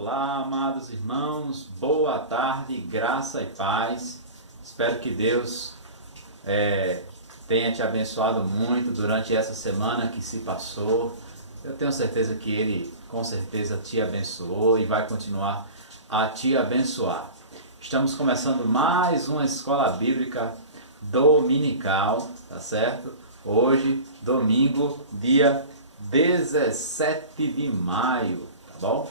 Olá, amados irmãos, boa tarde, graça e paz. Espero que Deus tenha te abençoado muito durante essa semana que se passou. Eu tenho certeza que Ele, com certeza, te abençoou e vai continuar a te abençoar. Estamos começando mais uma escola bíblica dominical, tá certo? Hoje, domingo, dia 17 de maio, tá bom?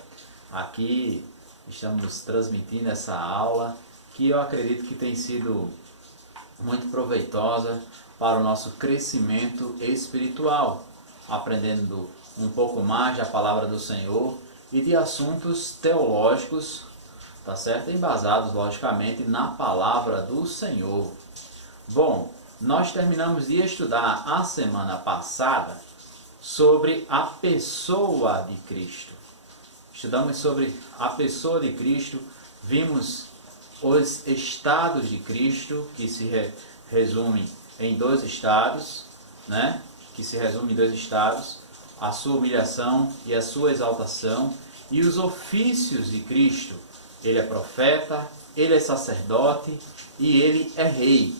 Aqui estamos transmitindo essa aula que eu acredito que tem sido muito proveitosa para o nosso crescimento espiritual, aprendendo um pouco mais da palavra do Senhor e de assuntos teológicos, tá certo? Embasados, logicamente, na palavra do Senhor. Bom, nós terminamos de estudar a semana passada sobre a pessoa de Cristo. Estudamos sobre a pessoa de Cristo, vimos os estados de Cristo, que se resumem em dois estados, né? Que se resume em dois estados, a sua humilhação e a sua exaltação, e os ofícios de Cristo. Ele é profeta, ele é sacerdote e ele é rei.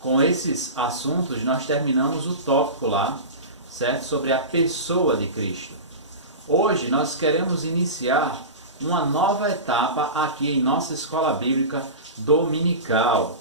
Com esses assuntos nós terminamos o tópico lá, certo? Sobre a pessoa de Cristo. Hoje nós queremos iniciar uma nova etapa aqui em nossa escola bíblica dominical.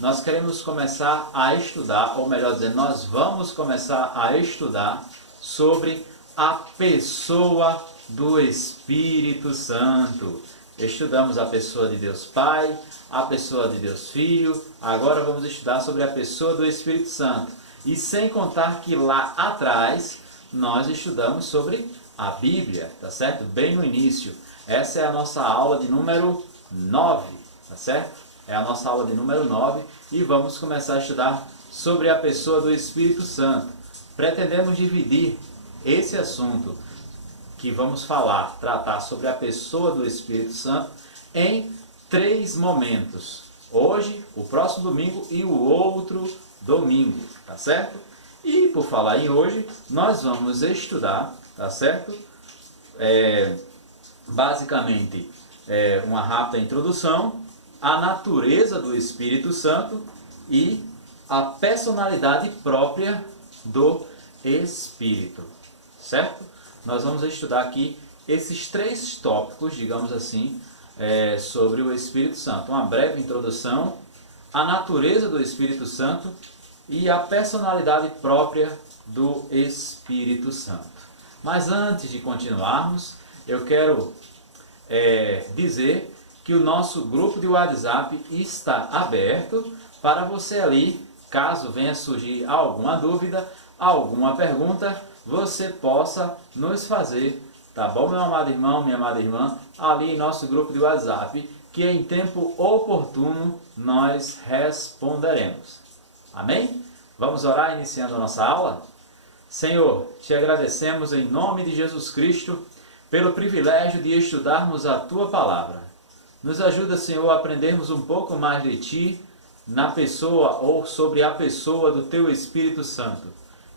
Nós queremos começar a estudar, ou melhor dizendo, nós vamos começar a estudar sobre a pessoa do Espírito Santo. Estudamos a pessoa de Deus Pai, a pessoa de Deus Filho, agora vamos estudar sobre a pessoa do Espírito Santo. E sem contar que lá atrás nós estudamos sobre a Bíblia, tá certo? Bem no início. Essa é a nossa aula de número 9, tá certo? É a nossa aula de número 9 e vamos começar a estudar sobre a pessoa do Espírito Santo. Pretendemos dividir esse assunto que vamos falar, tratar sobre a pessoa do Espírito Santo em 3 momentos. Hoje, o próximo domingo e o outro domingo, tá certo? E por falar em hoje, nós vamos estudar, tá certo? Basicamente, uma rápida introdução, a natureza do Espírito Santo e a personalidade própria do Espírito, certo? Nós vamos estudar aqui esses 3 tópicos, digamos assim, sobre o Espírito Santo. Uma breve introdução, a natureza do Espírito Santo e a personalidade própria do Espírito Santo. Mas antes de continuarmos, eu quero dizer que o nosso grupo de WhatsApp está aberto para você ali, caso venha surgir alguma dúvida, alguma pergunta, você possa nos fazer, tá bom, meu amado irmão, minha amada irmã, ali em nosso grupo de WhatsApp, que em tempo oportuno nós responderemos. Amém? Vamos orar iniciando a nossa aula? Senhor, te agradecemos em nome de Jesus Cristo pelo privilégio de estudarmos a Tua Palavra. Nos ajuda, Senhor, a aprendermos um pouco mais de Ti, na pessoa ou sobre a pessoa do Teu Espírito Santo.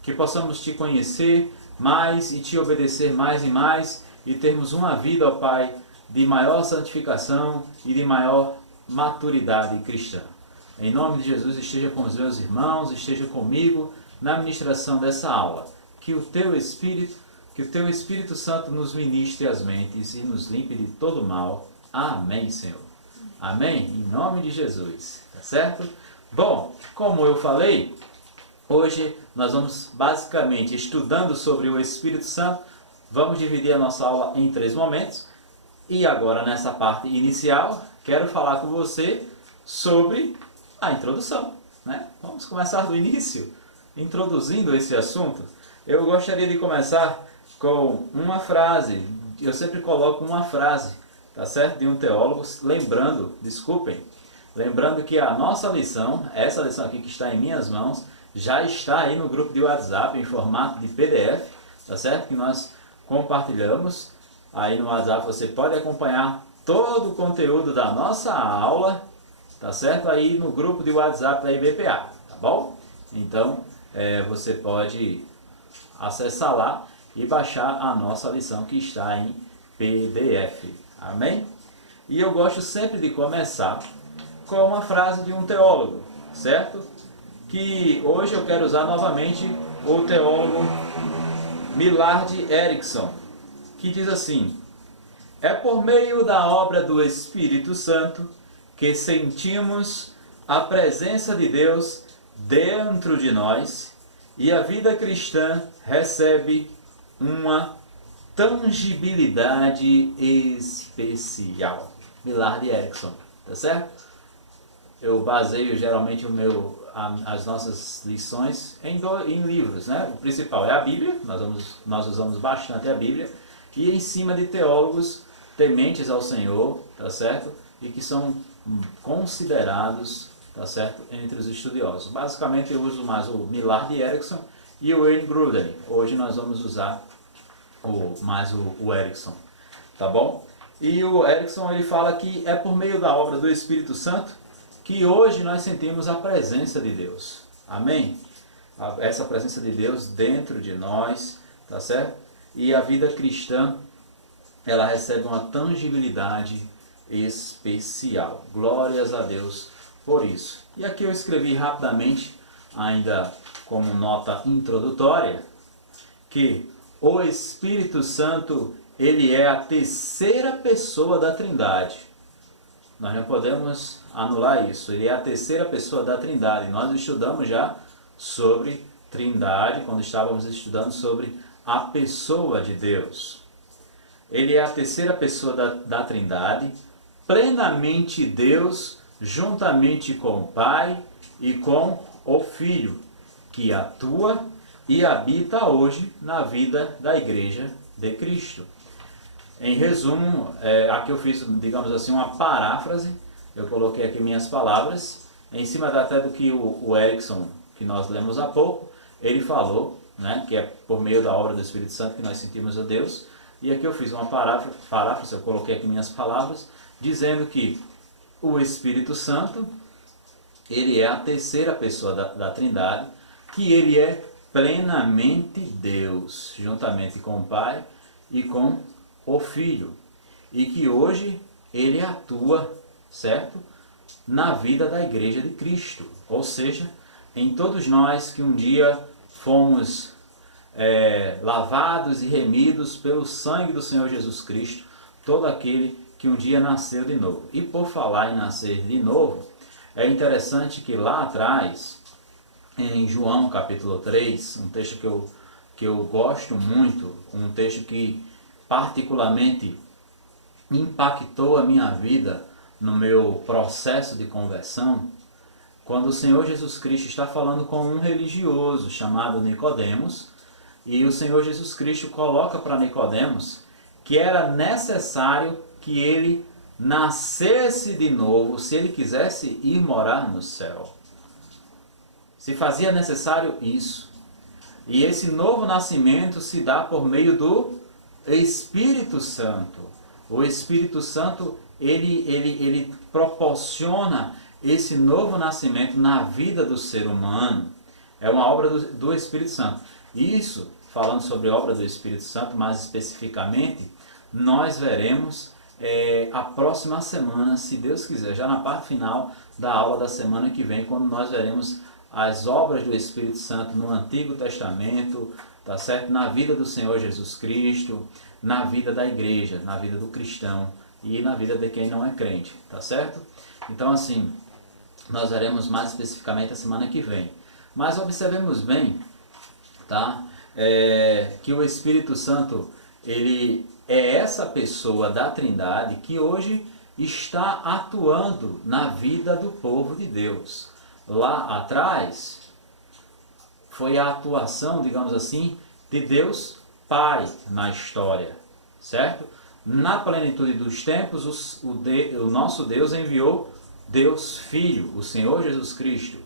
Que possamos Te conhecer mais e Te obedecer mais e mais e termos uma vida, ó Pai, de maior santificação e de maior maturidade cristã. Em nome de Jesus, esteja com os meus irmãos, esteja comigo na ministração dessa aula. Que o Teu Espírito Santo nos ministre as mentes e nos limpe de todo mal. Amém, Senhor. Amém? Em nome de Jesus. Tá certo? Bom, como eu falei, hoje nós vamos basicamente estudando sobre o Espírito Santo. Vamos dividir a nossa aula em 3 momentos. E agora, nessa parte inicial, quero falar com você sobre a introdução, né? Vamos começar do início, introduzindo esse assunto. Eu gostaria de começar com uma frase. Eu sempre coloco uma frase, tá certo? De um teólogo, lembrando que a nossa lição, essa lição aqui que está em minhas mãos, já está aí no grupo de WhatsApp em formato de PDF, tá certo? Que nós compartilhamos. Aí no WhatsApp você pode acompanhar todo o conteúdo da nossa aula, tá certo? Aí no grupo de WhatsApp da IBPA, tá bom? Então, você pode acessar lá e baixar a nossa lição que está em PDF. Amém? E eu gosto sempre de começar com uma frase de um teólogo, certo? Que hoje eu quero usar novamente o teólogo Millard Erickson, que diz assim: é por meio da obra do Espírito Santo que sentimos a presença de Deus dentro de nós e a vida cristã recebe uma tangibilidade especial. Millard Erickson, tá certo? Eu baseio geralmente as nossas lições em livros, né? O principal é a Bíblia, nós usamos bastante a Bíblia, e em cima de teólogos tementes ao Senhor, tá certo? E que são considerados, tá certo, entre os estudiosos. Basicamente eu uso mais o Millard Erickson e o Wayne Grudem. Hoje nós vamos usar mais o Erickson, tá bom? E o Erickson ele fala que é por meio da obra do Espírito Santo que hoje nós sentimos a presença de Deus. Amém? Essa presença de Deus dentro de nós, tá certo? E a vida cristã, ela recebe uma tangibilidade especial. Glórias a Deus por isso. E aqui eu escrevi rapidamente, ainda como nota introdutória, que o Espírito Santo, ele é a terceira pessoa da Trindade. Nós não podemos anular isso. Ele é a terceira pessoa da Trindade. Nós estudamos já sobre Trindade, quando estávamos estudando sobre a pessoa de Deus. Ele é a terceira pessoa da Trindade, plenamente Deus, juntamente com o Pai e com o Filho, que atua e habita hoje na vida da Igreja de Cristo. Em resumo, aqui eu fiz, digamos assim, uma paráfrase, eu coloquei aqui minhas palavras, em cima até do que o Erickson, que nós lemos há pouco, ele falou, né, que é por meio da obra do Espírito Santo que nós sentimos a Deus. E aqui eu fiz uma paráfrase, eu coloquei aqui minhas palavras, dizendo que o Espírito Santo, ele é a terceira pessoa da Trindade, que ele é plenamente Deus, juntamente com o Pai e com o Filho, e que hoje ele atua, certo, na vida da Igreja de Cristo, ou seja, em todos nós que um dia fomos lavados e remidos pelo sangue do Senhor Jesus Cristo, todo aquele que um dia nasceu de novo. E por falar em nascer de novo, é interessante que lá atrás, em João capítulo 3, um texto que eu gosto muito, um texto que particularmente impactou a minha vida no meu processo de conversão, quando o Senhor Jesus Cristo está falando com um religioso chamado Nicodemos, e o Senhor Jesus Cristo coloca para Nicodemos que era necessário que ele nascesse de novo se ele quisesse ir morar no céu. Se fazia necessário isso. E esse novo nascimento se dá por meio do Espírito Santo. O Espírito Santo, ele proporciona esse novo nascimento na vida do ser humano. É uma obra do Espírito Santo. Isso, falando sobre a obra do Espírito Santo, mais especificamente, nós veremos a próxima semana, se Deus quiser, já na parte final da aula da semana que vem, quando nós veremos as obras do Espírito Santo no Antigo Testamento, tá certo? Na vida do Senhor Jesus Cristo, na vida da igreja, na vida do cristão e na vida de quem não é crente, tá certo? Então assim, nós veremos mais especificamente a semana que vem. Mas observemos bem, tá? Que o Espírito Santo, ele é essa pessoa da Trindade que hoje está atuando na vida do povo de Deus. Lá atrás, foi a atuação, digamos assim, de Deus Pai na história, certo? Na plenitude dos tempos, o nosso Deus enviou Deus Filho, o Senhor Jesus Cristo.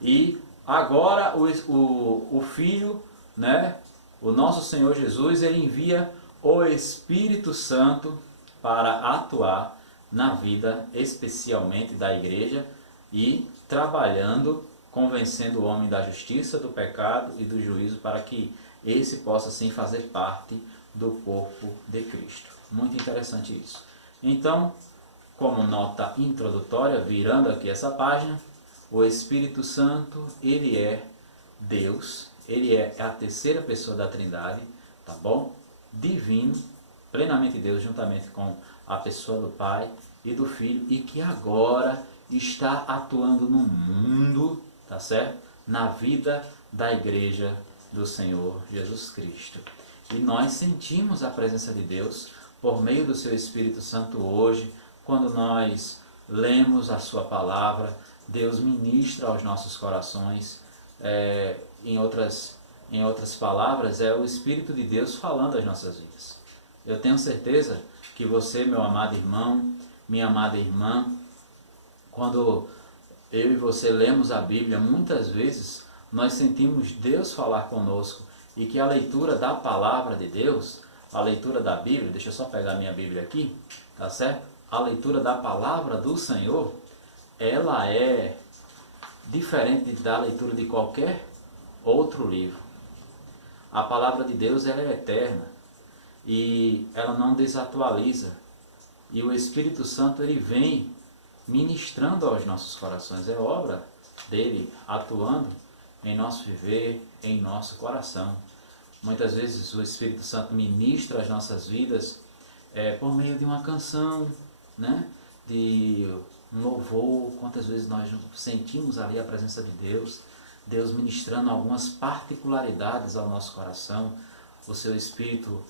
E agora o Filho, né, o nosso Senhor Jesus, ele envia o Espírito Santo para atuar na vida especialmente da igreja e trabalhando, convencendo o homem da justiça, do pecado e do juízo para que esse possa sim fazer parte do corpo de Cristo. Muito interessante isso. Então, como nota introdutória, virando aqui essa página, o Espírito Santo, ele é Deus, ele é a terceira pessoa da Trindade, tá bom? Divino, plenamente Deus, juntamente com a pessoa do Pai e do Filho, e que agora está atuando no mundo, tá certo? Na vida da igreja do Senhor Jesus Cristo. E nós sentimos a presença de Deus por meio do seu Espírito Santo hoje, quando nós lemos a sua palavra. Deus ministra aos nossos corações. Em outras palavras, é o Espírito de Deus falando às nossas vidas. Eu tenho certeza que você, meu amado irmão, minha amada irmã, quando eu e você lemos a Bíblia, muitas vezes nós sentimos Deus falar conosco, e que a leitura da palavra de Deus, a leitura da Bíblia, deixa eu só pegar minha Bíblia aqui, tá certo? A leitura da palavra do Senhor, ela é diferente da leitura de qualquer outro livro. A palavra de Deus, ela é eterna e ela não desatualiza. E o Espírito Santo, ele vem ministrando aos nossos corações. É obra dele atuando em nosso viver, em nosso coração. Muitas vezes o Espírito Santo ministra as nossas vidas por meio de uma canção, né? De um louvor. Quantas vezes nós sentimos ali a presença de Deus, Deus ministrando algumas particularidades ao nosso coração, o seu Espírito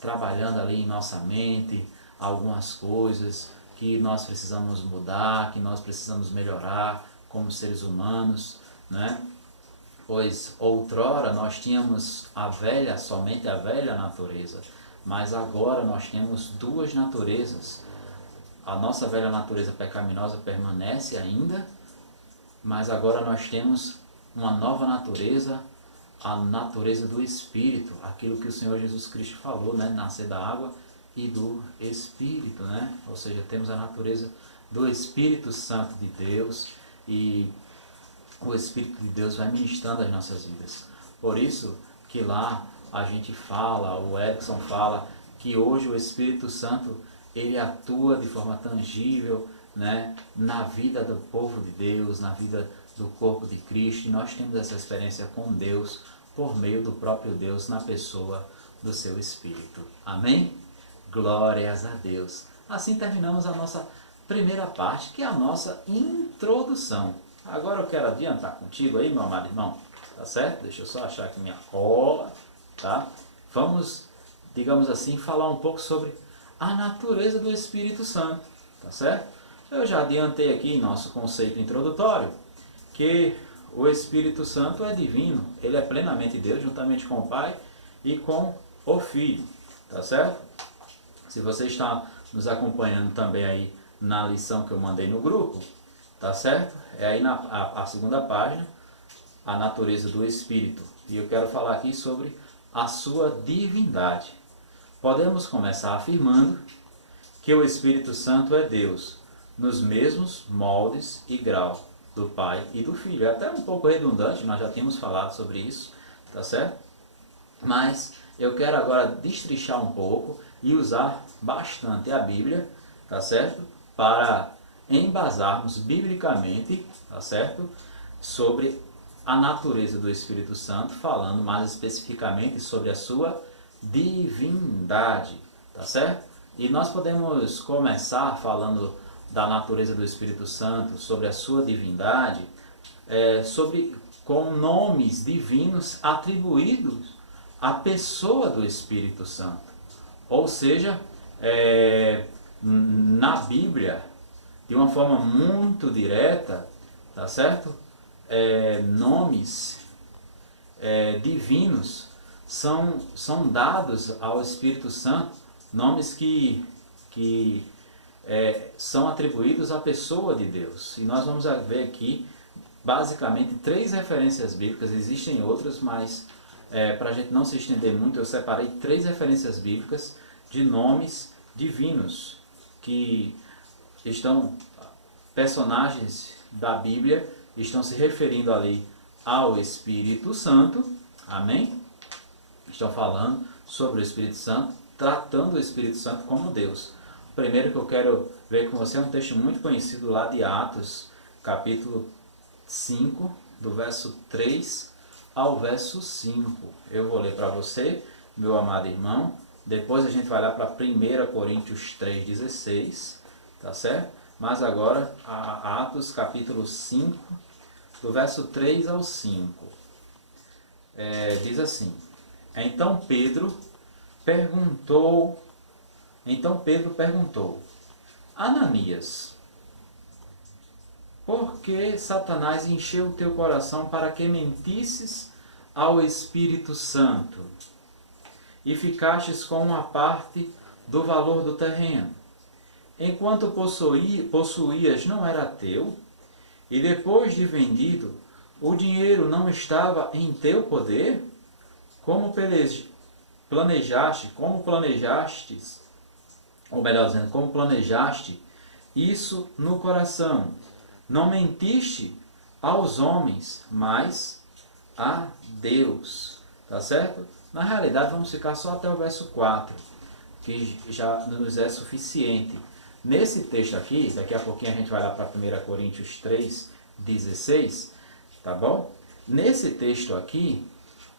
trabalhando ali em nossa mente, algumas coisas que nós precisamos mudar, que nós precisamos melhorar como seres humanos, né? Pois outrora nós tínhamos somente a velha natureza, mas agora nós temos duas naturezas. A nossa velha natureza pecaminosa permanece ainda, mas agora nós temos uma nova natureza, a natureza do Espírito, aquilo que o Senhor Jesus Cristo falou, né? Nascer da água e do Espírito, né? Ou seja, temos a natureza do Espírito Santo de Deus, e o Espírito de Deus vai ministrando as nossas vidas. Por isso que lá a gente fala, o Edson fala, que hoje o Espírito Santo, ele atua de forma tangível, né, na vida do povo de Deus, na vida do corpo de Cristo. E nós temos essa experiência com Deus por meio do próprio Deus na pessoa do seu Espírito. Amém? Glórias a Deus. Assim terminamos a nossa primeira parte, que é a nossa introdução. Agora eu quero adiantar contigo aí, meu amado irmão, tá certo? Deixa eu só achar aqui minha cola, tá? Vamos, digamos assim, falar um pouco sobre a natureza do Espírito Santo, tá certo? Eu já adiantei aqui em nosso conceito introdutório que o Espírito Santo é divino, ele é plenamente Deus, juntamente com o Pai e com o Filho, tá certo? Se você está nos acompanhando também aí na lição que eu mandei no grupo, tá certo? É aí a segunda página, a natureza do Espírito. E eu quero falar aqui sobre a sua divindade. Podemos começar afirmando que o Espírito Santo é Deus, nos mesmos moldes e grau do Pai e do Filho. É até um pouco redundante, nós já tínhamos falado sobre isso, tá certo? Mas eu quero agora destrinchar um pouco e usar bastante a Bíblia, tá certo? Para embasarmos biblicamente, tá certo? Sobre a natureza do Espírito Santo, falando mais especificamente sobre a sua divindade, tá certo? E nós podemos começar falando da natureza do Espírito Santo, sobre a sua divindade, com nomes divinos atribuídos à pessoa do Espírito Santo. Ou seja, na Bíblia, de uma forma muito direta, tá certo? Nomes divinos são dados ao Espírito Santo, nomes que são atribuídos à pessoa de Deus. E nós vamos ver aqui, basicamente, 3 referências bíblicas. Existem outras, mas para a gente não se estender muito, eu separei 3 referências bíblicas de nomes divinos, que personagens da Bíblia estão se referindo ali ao Espírito Santo, amém? Estão falando sobre o Espírito Santo, tratando o Espírito Santo como Deus. O primeiro que eu quero ver com você é um texto muito conhecido lá de Atos, capítulo 5, do verso 3 ao verso 5. Eu vou ler para você, meu amado irmão. Depois a gente vai lá para 1 Coríntios 3,16, tá certo? Mas agora, Atos capítulo 5, do verso 3 ao 5. Diz assim: Então Pedro perguntou, Ananias, por que Satanás encheu o teu coração para que mentisses ao Espírito Santo e ficastes com uma parte do valor do terreno? Enquanto possuías não era teu, e depois de vendido, o dinheiro não estava em teu poder? Como planejaste isso no coração? Não mentiste aos homens, mas a Deus. Tá certo? Na realidade, vamos ficar só até o verso 4, que já nos é suficiente. Nesse texto aqui, daqui a pouquinho a gente vai lá para 1 Coríntios 3,16, tá bom? Nesse texto aqui,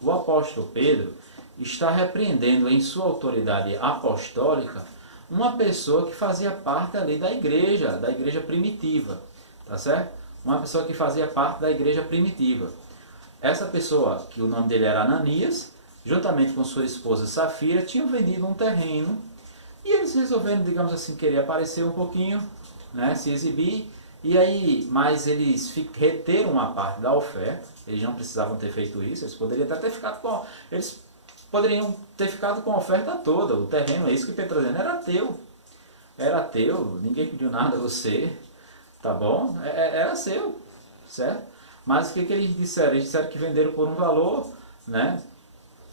o apóstolo Pedro está repreendendo em sua autoridade apostólica uma pessoa que fazia parte ali da igreja primitiva, tá certo? Uma pessoa que fazia parte da igreja primitiva. Essa pessoa, que o nome dele era Ananias, juntamente com sua esposa Safira, tinham vendido um terreno e eles resolveram, digamos assim, querer aparecer um pouquinho, né, se exibir, e aí, mas eles reteram uma parte da oferta. Eles não precisavam ter feito isso, eles poderiam até ter ficado com, eles poderiam ter ficado com a oferta toda. O terreno, é isso que Pedro está dizendo, era teu, ninguém pediu nada a você, tá bom? Era seu, certo? Mas o que eles disseram? Eles disseram que venderam por um valor, né?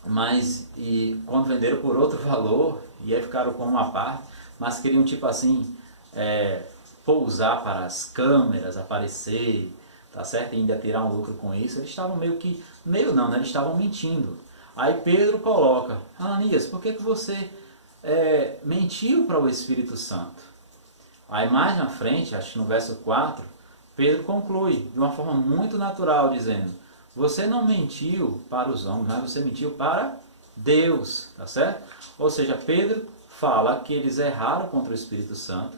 Mas e quando venderam por outro valor, e aí ficaram com uma parte, mas queriam tipo assim, pousar para as câmeras, aparecer, tá certo? E ainda tirar um lucro com isso. Eles estavam meio não, né? Eles estavam mentindo. Aí Pedro coloca: Ananias, por que você mentiu para o Espírito Santo? Aí mais na frente, acho que no verso 4, Pedro conclui de uma forma muito natural, dizendo: você não mentiu para os homens, mas você mentiu para Deus, tá certo? Ou seja, Pedro fala que eles erraram contra o Espírito Santo,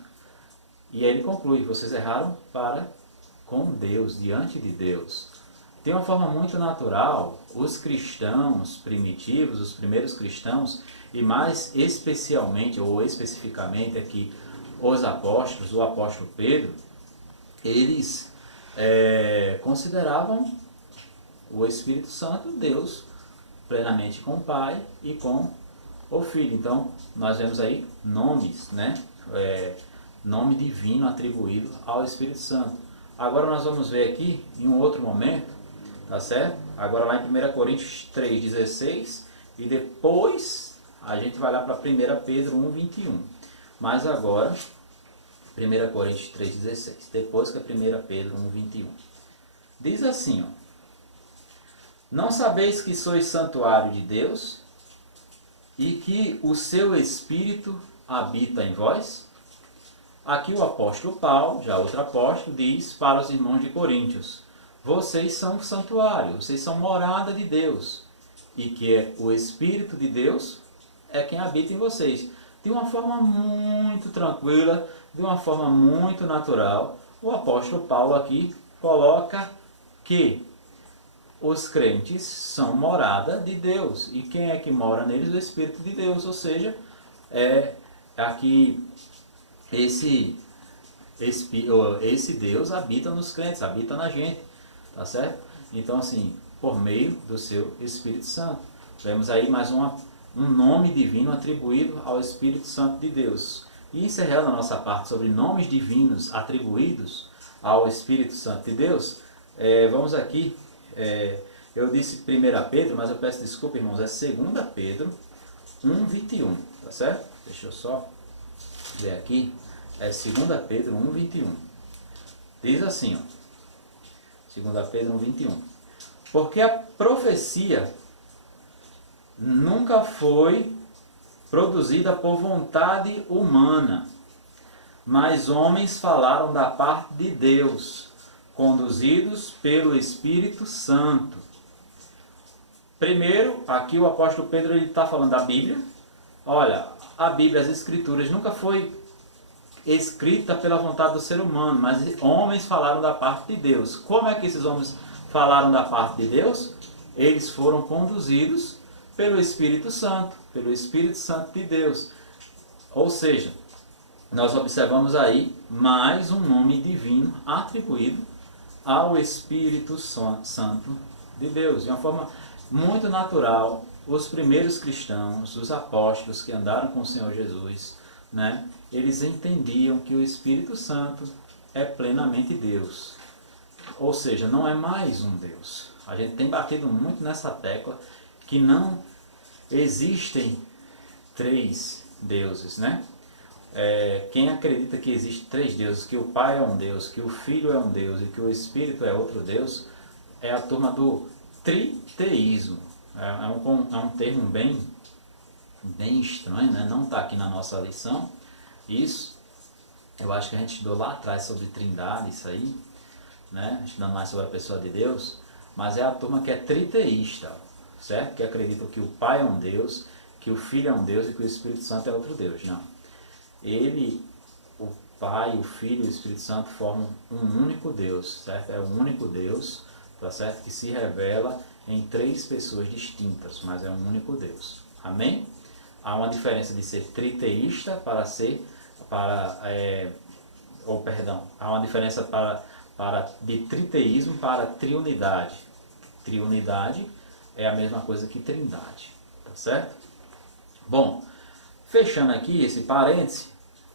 e aí ele conclui: vocês erraram com Deus, diante de Deus. De uma forma muito natural, os cristãos primitivos, os primeiros cristãos, e mais especialmente, ou especificamente aqui, os apóstolos, o apóstolo Pedro, eles consideravam o Espírito Santo Deus, plenamente com o Pai e com o Filho. Então, nós vemos aí nomes, né? Nome divino atribuído ao Espírito Santo. Agora nós vamos ver aqui, em um outro momento, tá certo? Agora lá em 1 Coríntios 3,16, e depois a gente vai lá para 1 Pedro 1,21. Mas agora, 1 Coríntios 3,16, depois que é 1 Pedro 1,21. Diz assim, ó: não sabeis que sois santuário de Deus e que o seu Espírito habita em vós? Aqui o apóstolo Paulo, já outro apóstolo, diz para os irmãos de Coríntios: vocês são santuário, vocês são morada de Deus, e que o Espírito de Deus é quem habita em vocês. De uma forma muito tranquila, de uma forma muito natural, o apóstolo Paulo aqui coloca que os crentes são morada de Deus. E quem é que mora neles? O Espírito de Deus. Ou seja, aqui esse Deus habita nos crentes, habita na gente, tá certo? Então assim, por meio do seu Espírito Santo. Vemos aí mais um nome divino atribuído ao Espírito Santo de Deus. E encerrando a nossa parte sobre nomes divinos atribuídos ao Espírito Santo de Deus, vamos aqui, eu disse 1 Pedro, mas eu peço desculpa, irmãos, é 2 Pedro 1,21, tá certo? Deixa eu só ler aqui, é 2 Pedro 1,21. Diz assim, ó, 2 Pedro 1,21. Porque a profecia nunca foi produzida por vontade humana, mas homens falaram da parte de Deus, conduzidos pelo Espírito Santo. Primeiro, aqui o apóstolo Pedro está falando da Bíblia. Olha, a Bíblia, as Escrituras, nunca foi escrita pela vontade do ser humano, mas homens falaram da parte de Deus. Como é que esses homens falaram da parte de Deus? Eles foram conduzidos pelo Espírito Santo de Deus. Ou seja, nós observamos aí mais um nome divino atribuído ao Espírito Santo de Deus. De uma forma muito natural, os primeiros cristãos, os apóstolos que andaram com o Senhor Jesus, né, eles entendiam que o Espírito Santo é plenamente Deus. Ou seja, não é mais um Deus. A gente tem batido muito nessa tecla que não existem três deuses, né? Quem acredita que existe três deuses, que o Pai é um Deus, que o Filho é um Deus e que o Espírito é outro Deus, é a turma do triteísmo. É um termo bem estranho, né? Não está aqui na nossa lição. Isso, eu acho que a gente estudou lá atrás sobre trindade, isso aí, né? Estudando mais sobre a pessoa de Deus, mas é a turma que é triteísta, certo? Que acredita que o Pai é um Deus, que o Filho é um Deus e que o Espírito Santo é outro Deus. Não. O Pai, o Filho e o Espírito Santo formam um único Deus, certo? É um único Deus, tá certo? Que se revela em três pessoas distintas, mas é um único Deus. Amém? Há uma diferença de ser triteísta há uma diferença de triteísmo para triunidade. Triunidade é a mesma coisa que trindade, tá certo? Bom, fechando aqui esse parêntese,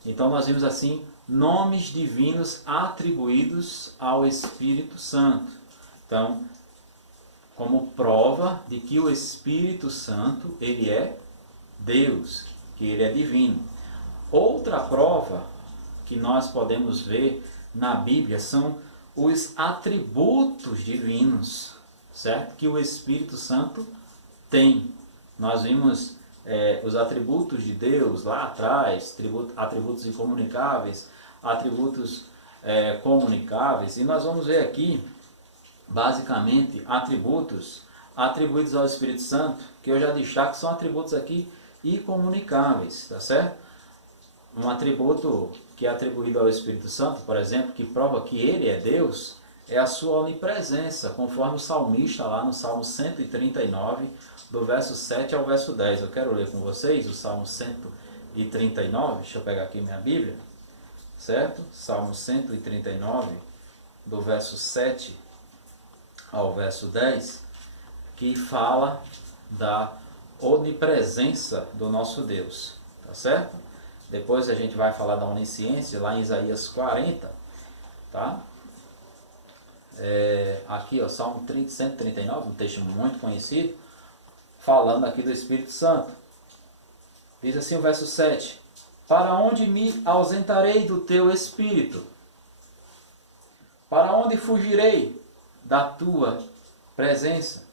então nós vimos assim nomes divinos atribuídos ao Espírito Santo. Então, como prova de que o Espírito Santo, ele é Deus, que ele é divino. Outra prova que nós podemos ver na Bíblia são os atributos divinos, certo? Que o Espírito Santo tem. Nós vimos os atributos de Deus lá atrás, atributos incomunicáveis, atributos comunicáveis, e nós vamos ver aqui, basicamente, atributos atribuídos ao Espírito Santo, que eu já destaco, são atributos aqui incomunicáveis, tá certo? Um atributo que é atribuído ao Espírito Santo, por exemplo, que prova que ele é Deus, é a sua onipresença, conforme o salmista lá no Salmo 139, do verso 7 ao verso 10. Eu quero ler com vocês o Salmo 139, deixa eu pegar aqui minha Bíblia, certo? Salmo 139, do verso 7 ao verso 10, que fala da onipresença do nosso Deus, tá certo? Depois a gente vai falar da onisciência lá em Isaías 40, tá? Aqui, ó, Salmo 139, um texto muito conhecido, falando aqui do Espírito Santo. Diz assim o verso 7: Para onde me ausentarei do teu Espírito? Para onde fugirei da tua presença?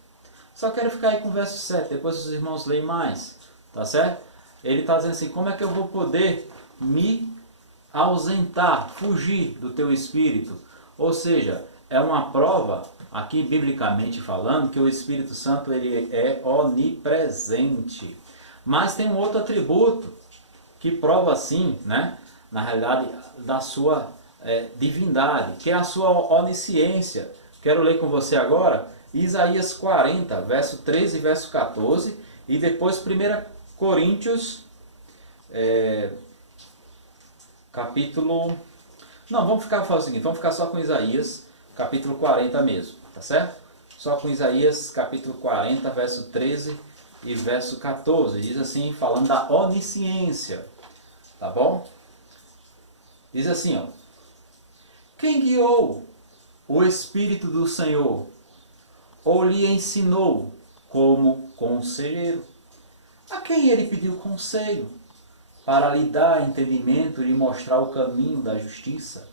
Só quero ficar aí com o verso 7, depois os irmãos leem mais, tá certo? Ele está dizendo assim, como é que eu vou poder me ausentar, fugir do teu Espírito? Ou seja, é uma prova, aqui biblicamente falando, que o Espírito Santo ele é onipresente. Mas tem um outro atributo que prova assim, né, na realidade, da sua divindade, que é a sua onisciência. Quero ler com você agora Isaías 40, verso 13 e verso 14, e depois 1 Coríntios, capítulo... Não, vamos ficar só com Isaías, capítulo 40 mesmo, tá certo? Só com Isaías, capítulo 40, verso 13 e verso 14. Diz assim, falando da onisciência, tá bom? Diz assim, ó: Quem guiou o Espírito do Senhor, ou lhe ensinou como conselheiro? A quem ele pediu conselho, para lhe dar entendimento e lhe mostrar o caminho da justiça?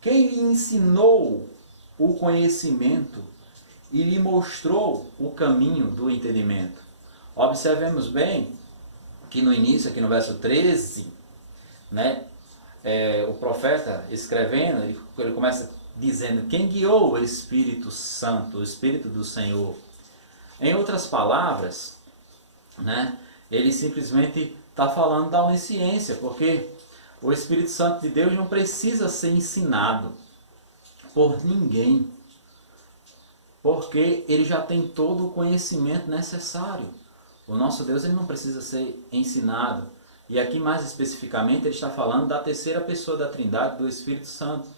Quem lhe ensinou o conhecimento e lhe mostrou o caminho do entendimento? Observemos bem que no início, aqui no verso 13, né, o profeta escrevendo, ele começa dizendo: quem guiou o Espírito Santo, o Espírito do Senhor. Em outras palavras, né, ele simplesmente está falando da onisciência, porque o Espírito Santo de Deus não precisa ser ensinado por ninguém, porque ele já tem todo o conhecimento necessário. O nosso Deus, ele não precisa ser ensinado. E aqui mais especificamente ele está falando da terceira pessoa da Trindade, do Espírito Santo,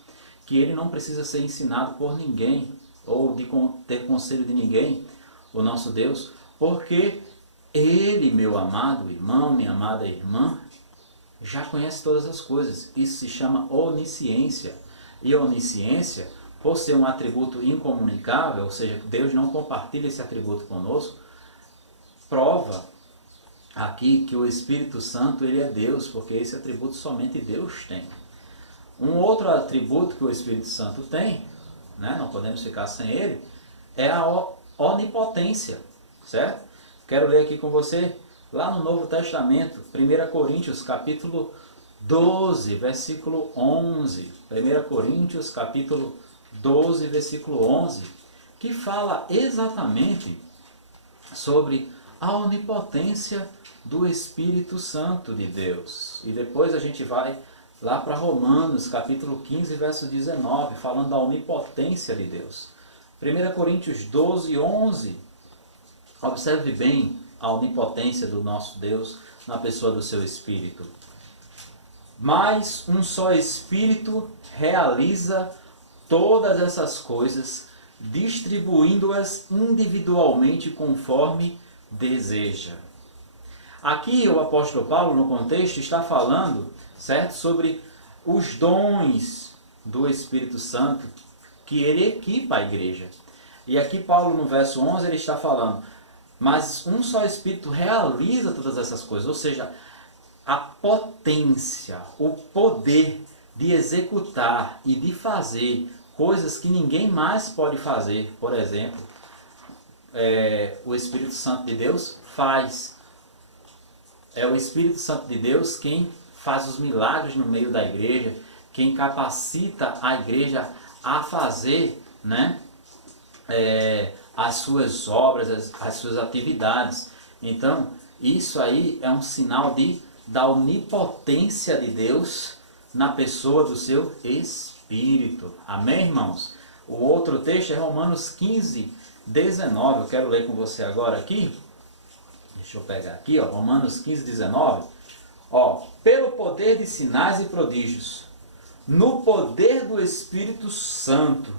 que ele não precisa ser ensinado por ninguém, ou de ter conselho de ninguém, o nosso Deus, porque ele, meu amado irmão, minha amada irmã, já conhece todas as coisas. Isso se chama onisciência. E a onisciência, por ser um atributo incomunicável, ou seja, Deus não compartilha esse atributo conosco, prova aqui que o Espírito Santo, ele é Deus, porque esse atributo somente Deus tem. Um outro atributo que o Espírito Santo tem, né, não podemos ficar sem ele, é a onipotência, certo? Quero ler aqui com você, lá no Novo Testamento, 1 Coríntios capítulo 12, versículo 11. 1 Coríntios capítulo 12, versículo 11, que fala exatamente sobre a onipotência do Espírito Santo de Deus. E depois a gente vai lá para Romanos, capítulo 15, verso 19, falando da onipotência de Deus. 1 Coríntios 12, 11, observe bem a onipotência do nosso Deus na pessoa do seu Espírito. Mas um só Espírito realiza todas essas coisas, distribuindo-as individualmente conforme deseja. Aqui o apóstolo Paulo, no contexto, está falando, certo, sobre os dons do Espírito Santo, que ele equipa a igreja. E aqui Paulo, no verso 11, ele está falando: mas um só Espírito realiza todas essas coisas, ou seja, a potência, o poder de executar e de fazer coisas que ninguém mais pode fazer. Por exemplo, o Espírito Santo de Deus faz. É o Espírito Santo de Deus quem faz os milagres no meio da igreja, quem capacita a igreja a fazer, né, as suas obras, as suas atividades. Então, isso aí é um sinal da onipotência de Deus na pessoa do seu Espírito. Amém, irmãos? O outro texto é Romanos 15, 19. Eu quero ler com você agora aqui. Deixa eu pegar aqui, ó, Romanos 15, 19. Ó, pelo poder de sinais e prodígios, no poder do Espírito Santo,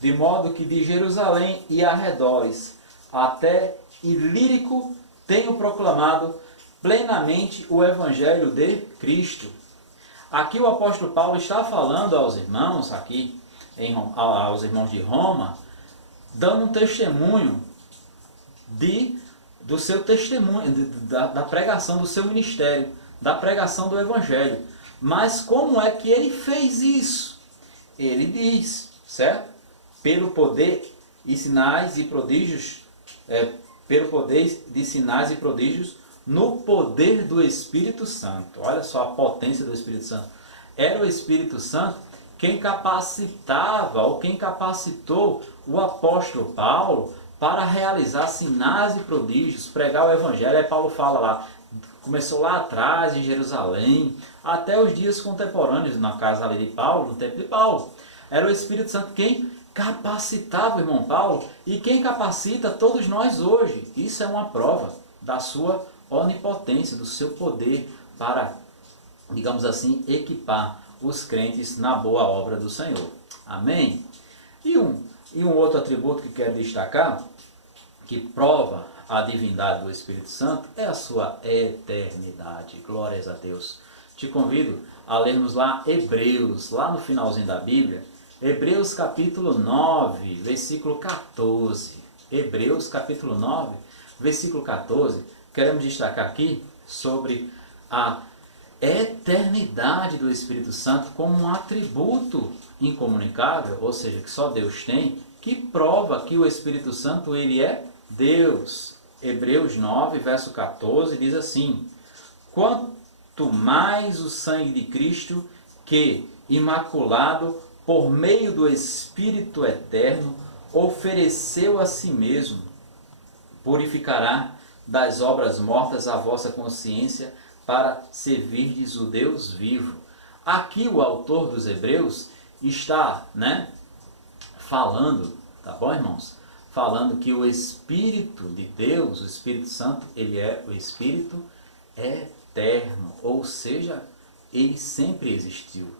de modo que de Jerusalém e arredores até Ilírico tenho proclamado plenamente o Evangelho de Cristo. Aqui o apóstolo Paulo está falando aos irmãos, aqui aos irmãos de Roma, dando um testemunho do seu testemunho, da pregação do seu ministério, da pregação do Evangelho. Mas como é que ele fez isso? Ele diz, certo? Pelo poder e sinais e prodígios, pelo poder de sinais e prodígios, no poder do Espírito Santo. Olha só a potência do Espírito Santo. Era o Espírito Santo quem capacitava, ou quem capacitou o apóstolo Paulo para realizar sinais e prodígios, pregar o Evangelho. Aí Paulo fala lá, começou lá atrás, em Jerusalém, até os dias contemporâneos, na casa ali de Paulo, no tempo de Paulo. Era o Espírito Santo quem capacitava o irmão Paulo, e quem capacita todos nós hoje. Isso é uma prova da sua onipotência, do seu poder para, digamos assim, equipar os crentes na boa obra do Senhor. Amém? E um outro atributo que quero destacar, que prova a divindade do Espírito Santo, é a sua eternidade. Glórias a Deus. Te convido a lermos lá Hebreus, lá no finalzinho da Bíblia, Hebreus capítulo 9, versículo 14. Hebreus capítulo 9, versículo 14. Queremos destacar aqui sobre a eternidade do Espírito Santo como um atributo incomunicável, ou seja, que só Deus tem, que prova que o Espírito Santo ele é Deus. Hebreus 9, verso 14, diz assim: quanto mais o sangue de Cristo, que, imaculado por meio do Espírito eterno, ofereceu a si mesmo, purificará das obras mortas a vossa consciência, para servirdes o Deus vivo. Aqui o autor dos Hebreus está, falando, tá bom, irmãos? Falando que o Espírito de Deus, o Espírito Santo, ele é o Espírito eterno, ou seja, ele sempre existiu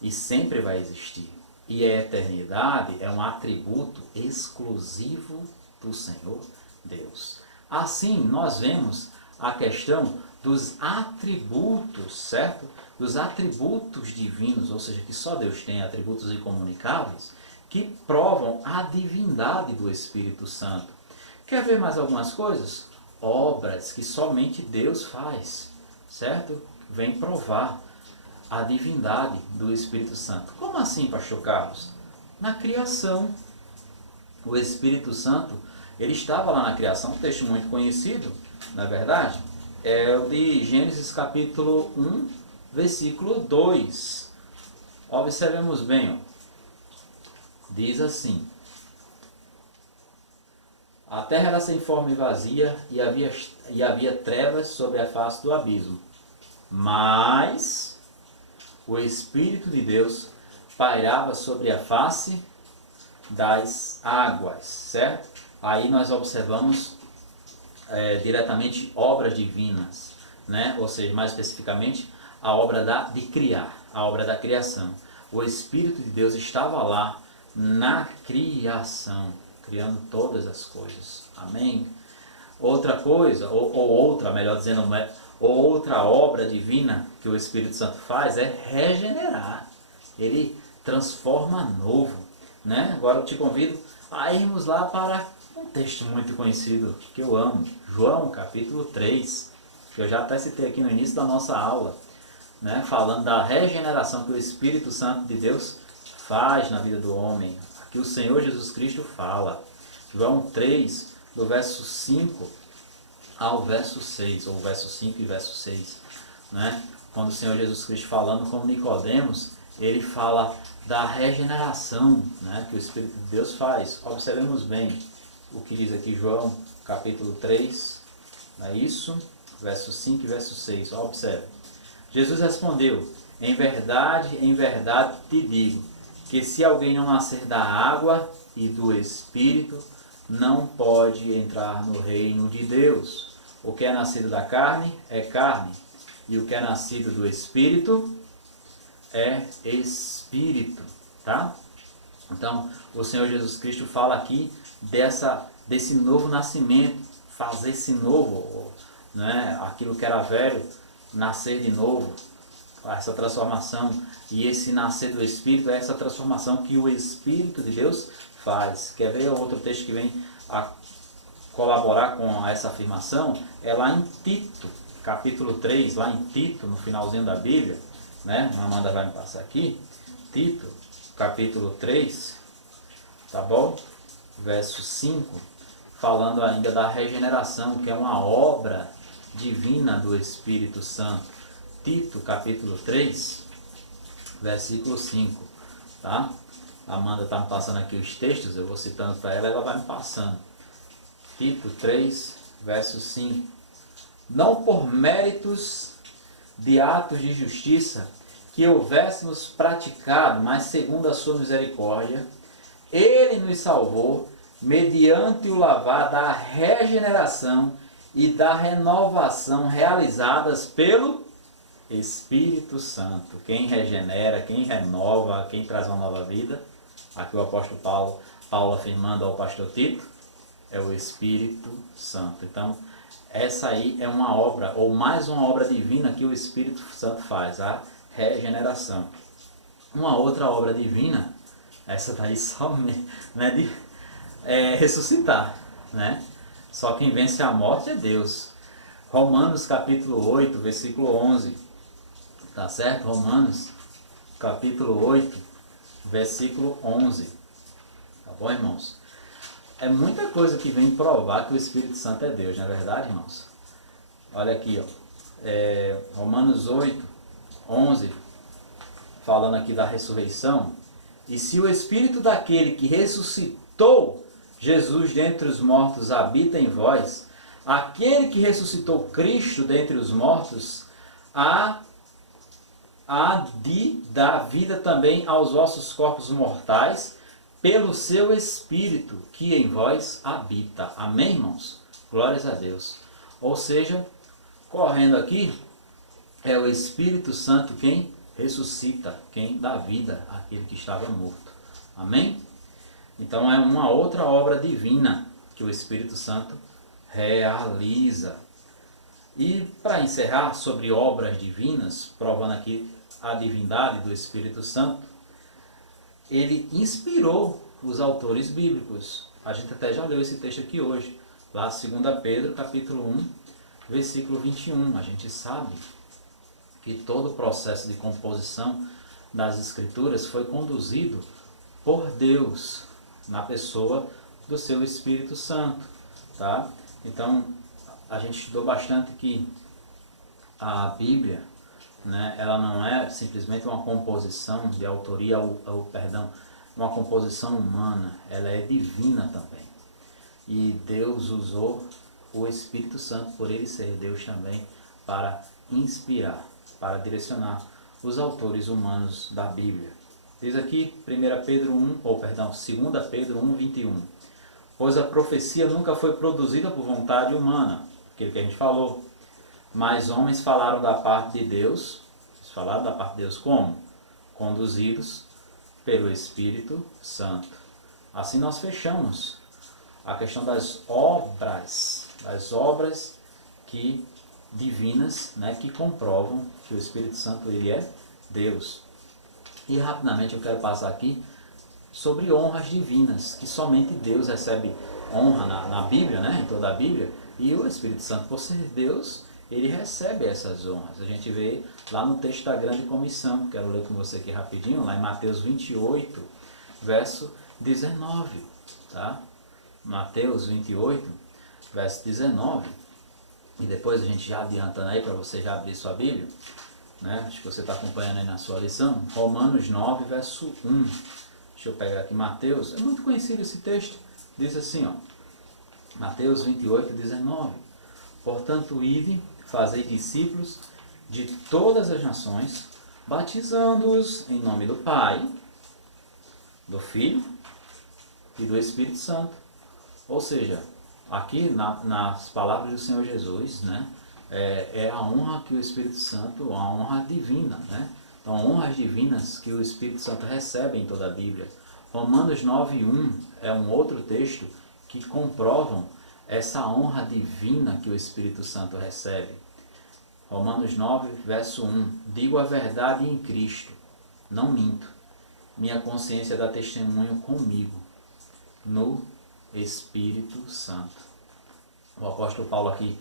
e sempre vai existir. E a eternidade é um atributo exclusivo do Senhor Deus. Assim, nós vemos a questão dos atributos, certo? Dos atributos divinos, ou seja, que só Deus tem, atributos incomunicáveis, que provam a divindade do Espírito Santo. Quer ver mais algumas coisas? Obras que somente Deus faz, certo? Vem provar a divindade do Espírito Santo. Como assim, pastor Carlos? Na criação. O Espírito Santo, ele estava lá na criação, um texto muito conhecido, na verdade, é o de Gênesis capítulo 1, versículo 2. Observemos bem, ó. Diz assim: a terra era sem forma e vazia, e havia trevas sobre a face do abismo. Mas o Espírito de Deus pairava sobre a face das águas, certo? Aí nós observamos diretamente obras divinas, ou seja, mais especificamente, a obra de criar, a obra da criação. O Espírito de Deus estava lá na criação, criando todas as coisas. Amém? Outra coisa, outra obra divina que o Espírito Santo faz é regenerar. Ele transforma novo. Agora eu te convido a irmos lá para um texto muito conhecido que eu amo, João capítulo 3, que eu já até citei aqui no início da nossa aula, falando da regeneração que o Espírito Santo de Deus faz na vida do homem. Aqui o Senhor Jesus Cristo fala. João 3, do verso 5 ao verso 6, ou verso 5 e verso 6. Quando o Senhor Jesus Cristo falando com Nicodemos, ele fala da regeneração que o Espírito de Deus faz. Observemos bem o que diz aqui João capítulo 3, não é isso? Verso 5 e verso 6, observe. Jesus respondeu: em verdade te digo, que se alguém não nascer da água e do Espírito, não pode entrar no reino de Deus. O que é nascido da carne é carne, e o que é nascido do Espírito é Espírito, tá? Então, o Senhor Jesus Cristo fala aqui desse novo nascimento, fazer-se novo, aquilo que era velho, nascer de novo, essa transformação. E esse nascer do Espírito é essa transformação que o Espírito de Deus faz. Quer ver outro texto que vem a colaborar com essa afirmação? É lá em Tito, capítulo 3, lá em Tito, no finalzinho da Bíblia, a Amanda vai me passar aqui, Tito, capítulo 3, tá bom? Verso 5, falando ainda da regeneração, que é uma obra divina do Espírito Santo. Tito, capítulo 3, versículo 5, tá? A Amanda está me passando aqui os textos, eu vou citando para ela, ela vai me passando. Tito 3, verso 5. Não por méritos de atos de justiça que houvéssemos praticado, mas segundo a sua misericórdia, ele nos salvou mediante o lavar da regeneração e da renovação realizadas pelo Espírito Santo. Quem regenera, quem renova, quem traz uma nova vida, aqui o apóstolo Paulo afirmando ao pastor Tito, é o Espírito Santo. Então, essa aí é uma obra, ou mais uma obra divina que o Espírito Santo faz, a regeneração. Uma outra obra divina, essa daí só ressuscitar, Só quem vence a morte é Deus. Romanos capítulo 8, versículo 11, tá certo? Romanos capítulo 8, versículo 11, tá bom, irmãos? é muita coisa que vem provar que o Espírito Santo é Deus, não é verdade, irmãos? Olha aqui, ó, Romanos 8, 11, falando aqui da ressurreição. E se o Espírito daquele que ressuscitou Jesus dentre os mortos habita em vós, aquele que ressuscitou Cristo dentre os mortos há de dar vida também aos vossos corpos mortais, pelo seu Espírito que em vós habita. Amém, irmãos? Glórias a Deus. Ou seja, correndo aqui, é o Espírito Santo quem ressuscita, quem dá vida àquele que estava morto. Amém? Então é uma outra obra divina que o Espírito Santo realiza. E para encerrar sobre obras divinas, provando aqui a divindade do Espírito Santo, ele inspirou os autores bíblicos. A gente até já leu esse texto aqui hoje, lá 2 Pedro, capítulo 1, versículo 21. A gente sabe que todo o processo de composição das Escrituras foi conduzido por Deus, na pessoa do seu Espírito Santo. Tá? Então, a gente estudou bastante que a Bíblia, né, ela não é simplesmente uma composição de autoria, uma composição humana, ela é divina também. E Deus usou o Espírito Santo, por ele ser Deus também, para inspirar, para direcionar os autores humanos da Bíblia. Diz aqui 2 Pedro 1, 21. Pois a profecia nunca foi produzida por vontade humana, aquilo que a gente falou, mas homens falaram da parte de Deus. Eles falaram da parte de Deus como? Conduzidos pelo Espírito Santo. Assim nós fechamos a questão das obras divinas, né, que comprovam que o Espírito Santo ele é Deus. E rapidamente eu quero passar aqui sobre honras divinas, que somente Deus recebe honra na Bíblia, né, em toda a Bíblia, e o Espírito Santo, por ser Deus, ele recebe essas honras. A gente vê lá no texto da grande comissão, quero ler com você aqui rapidinho, lá em Mateus 28, verso 19, tá? Mateus 28, verso 19, e depois a gente já adiantando aí para você já abrir sua Bíblia, né? Acho que você está acompanhando aí na sua lição, Romanos 9, verso 1, deixa eu pegar aqui Mateus, é muito conhecido esse texto, diz assim, ó, Mateus 28, 19, portanto, ide, fazei discípulos de todas as nações, batizando-os em nome do Pai, do Filho e do Espírito Santo. Ou seja, aqui nas palavras do Senhor Jesus, né, é a honra que o Espírito Santo, a honra divina, né? Então, honras divinas que o Espírito Santo recebe em toda a Bíblia. Romanos 9:1 é um outro texto que comprovam essa honra divina que o Espírito Santo recebe. Romanos 9, verso 1. Digo a verdade em Cristo, não minto. Minha consciência dá testemunho comigo, no Espírito Santo. O apóstolo Paulo aqui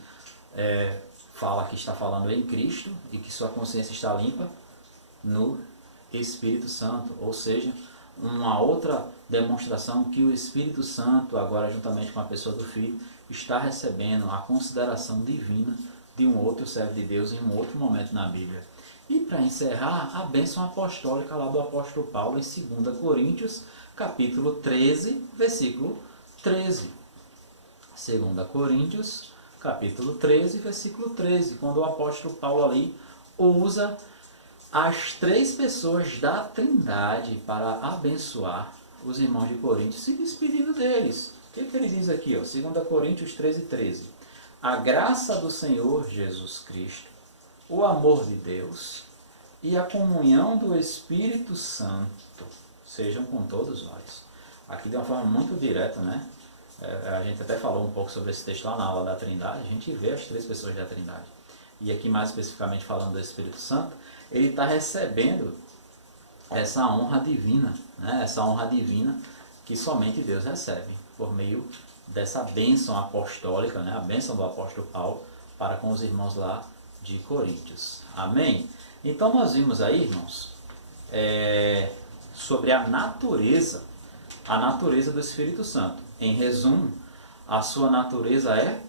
fala que está falando em Cristo e que sua consciência está limpa no Espírito Santo. Ou seja, uma outra demonstração que o Espírito Santo, agora juntamente com a pessoa do Filho, está recebendo a consideração divina de um outro servo de Deus em um outro momento na Bíblia. E para encerrar, a bênção apostólica lá do apóstolo Paulo em 2 Coríntios, capítulo 13, versículo 13. 2 Coríntios, capítulo 13, versículo 13, quando o apóstolo Paulo ali usa as três pessoas da Trindade para abençoar os irmãos de Coríntios, se despedindo deles. O que ele diz aqui? 2 Coríntios 13, 13. A graça do Senhor Jesus Cristo, o amor de Deus e a comunhão do Espírito Santo sejam com todos nós. Aqui de uma forma muito direta, né? A gente até falou um pouco sobre esse texto lá na aula da Trindade, a gente vê as três pessoas da Trindade. E aqui mais especificamente falando do Espírito Santo, ele está recebendo essa honra divina, né? Essa honra divina que somente Deus recebe, por meio dessa bênção apostólica, né? A bênção do apóstolo Paulo para com os irmãos lá de Coríntios. Amém? Então nós vimos aí, irmãos, sobre a natureza do Espírito Santo. em resumo, a sua natureza é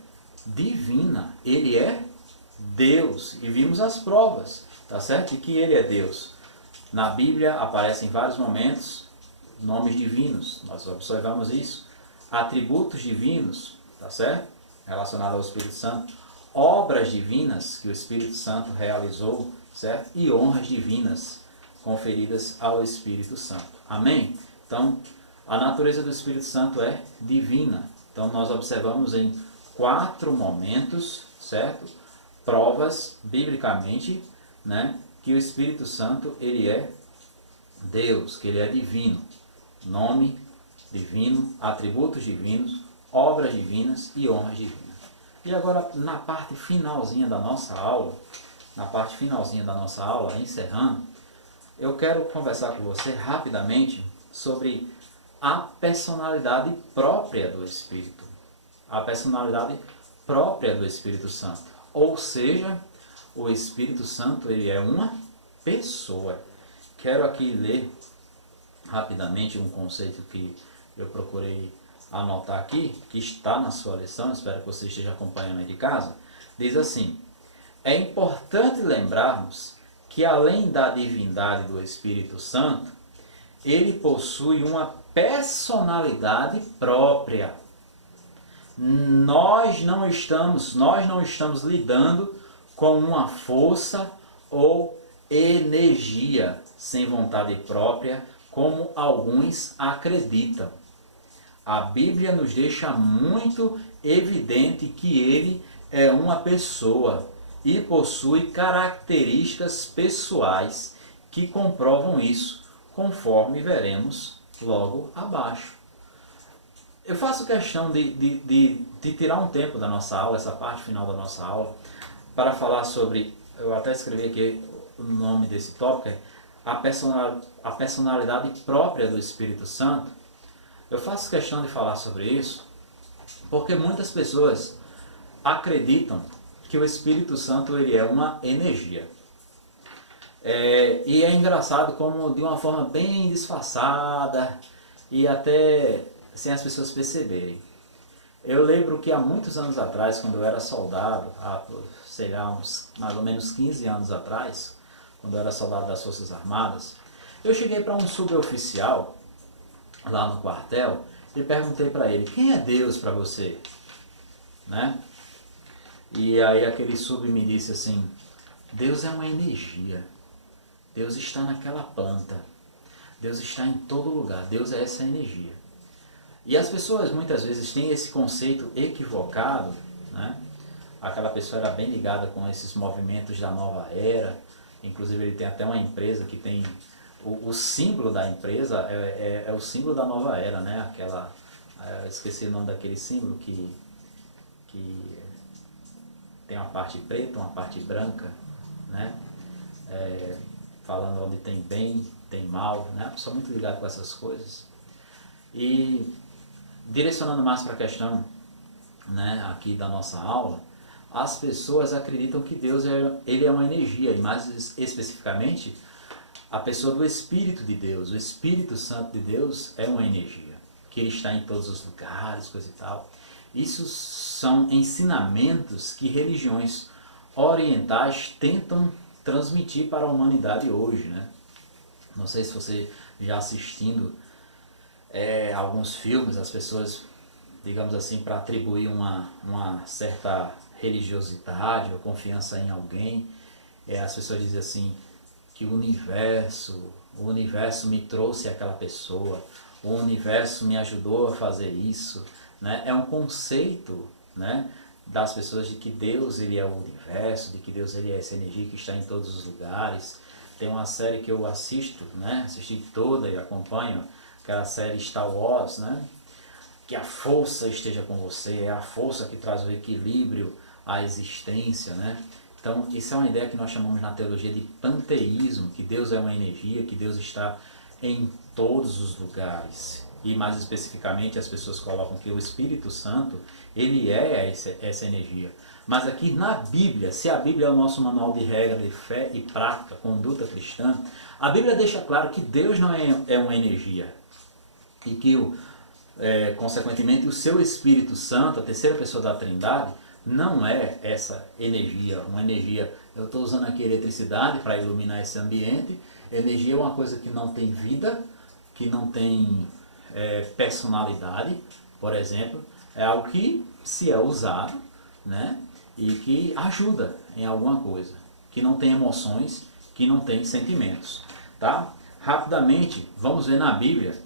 divina. Ele é Deus. E vimos as provas, tá certo? De que ele é Deus. Na Bíblia aparecem em vários momentos nomes divinos. Nós observamos isso. Atributos divinos, tá certo? Relacionados ao Espírito Santo. Obras divinas que o Espírito Santo realizou, certo? E honras divinas conferidas ao Espírito Santo. Amém? Então, a natureza do Espírito Santo é divina. Então, nós observamos em 4 momentos, certo? Provas, biblicamente, né? Que o Espírito Santo, ele é Deus, que ele é divino. Nome divino, atributos divinos, obras divinas e honras divinas. E agora, na parte finalzinha da nossa aula, encerrando, eu quero conversar com você rapidamente sobre a personalidade própria do Espírito. A personalidade própria do Espírito Santo. Ou seja, o Espírito Santo, ele é uma pessoa. Quero aqui ler rapidamente um conceito que eu procurei anotar aqui, que está na sua lição, espero que você esteja acompanhando aí de casa. Diz assim: é importante lembrarmos que além da divindade do Espírito Santo, ele possui uma personalidade própria. Nós não estamos lidando com uma força ou energia sem vontade própria, como alguns acreditam. A Bíblia nos deixa muito evidente que ele é uma pessoa e possui características pessoais que comprovam isso, conforme veremos logo abaixo. Eu faço questão de tirar um tempo da nossa aula, essa parte final da nossa aula, para falar sobre, eu até escrevi aqui o nome desse tópico, é a personalidade própria do Espírito Santo. Eu faço questão de falar sobre isso, porque muitas pessoas acreditam que o Espírito Santo, ele é uma energia. E é engraçado como de uma forma bem disfarçada e até sem as pessoas perceberem. Eu lembro que há muitos anos atrás, quando eu era soldado, sei lá, mais ou menos 15 anos atrás, quando eu era soldado das Forças Armadas, eu cheguei para um suboficial lá no quartel e perguntei para ele: quem é Deus para você? Né? E aí aquele sub me disse assim: Deus é uma energia. Deus está naquela planta. Deus está em todo lugar. Deus é essa energia. E as pessoas muitas vezes têm esse conceito equivocado, né? Aquela pessoa era bem ligada com esses movimentos da nova era. Inclusive ele tem até uma empresa que tem... O símbolo da empresa é o símbolo da nova era, né? Eu esqueci o nome daquele símbolo que tem uma parte preta, uma parte branca, né? Falando onde tem bem, tem mal, né? A pessoa muito ligada com essas coisas. E direcionando mais para a questão, né, aqui da nossa aula, as pessoas acreditam que Deus ele é uma energia, e mais especificamente, a pessoa do Espírito de Deus. O Espírito Santo de Deus é uma energia, que ele está em todos os lugares, coisa e tal. Isso são ensinamentos que religiões orientais tentam transmitir para a humanidade hoje, né? Não sei se você já assistindo alguns filmes, as pessoas, digamos assim, para atribuir uma certa religiosidade ou confiança em alguém, as pessoas dizem assim, que o universo me trouxe aquela pessoa, o universo me ajudou a fazer isso, né? É um conceito, né, das pessoas de que Deus ele é o universo, de que Deus ele é essa energia que está em todos os lugares. Tem uma série que eu assisto, né, assisti toda e acompanho, aquela série Star Wars, né, que a força esteja com você, é a força que traz o equilíbrio à existência, né? Então, isso é uma ideia que nós chamamos na teologia de panteísmo, que Deus é uma energia, que Deus está em todos os lugares. E mais especificamente as pessoas colocam que o Espírito Santo, ele é essa energia. Mas aqui na Bíblia, se a Bíblia é o nosso manual de regra de fé e prática, conduta cristã, a Bíblia deixa claro que Deus não é uma energia. E que consequentemente, o seu Espírito Santo, a terceira pessoa da Trindade, não é essa energia, uma energia, eu estou usando aqui eletricidade para iluminar esse ambiente. Energia é uma coisa que não tem vida, que não tem personalidade, por exemplo, é algo que se é usado, né, e que ajuda em alguma coisa, que não tem emoções, que não tem sentimentos, tá? Rapidamente, vamos ver na Bíblia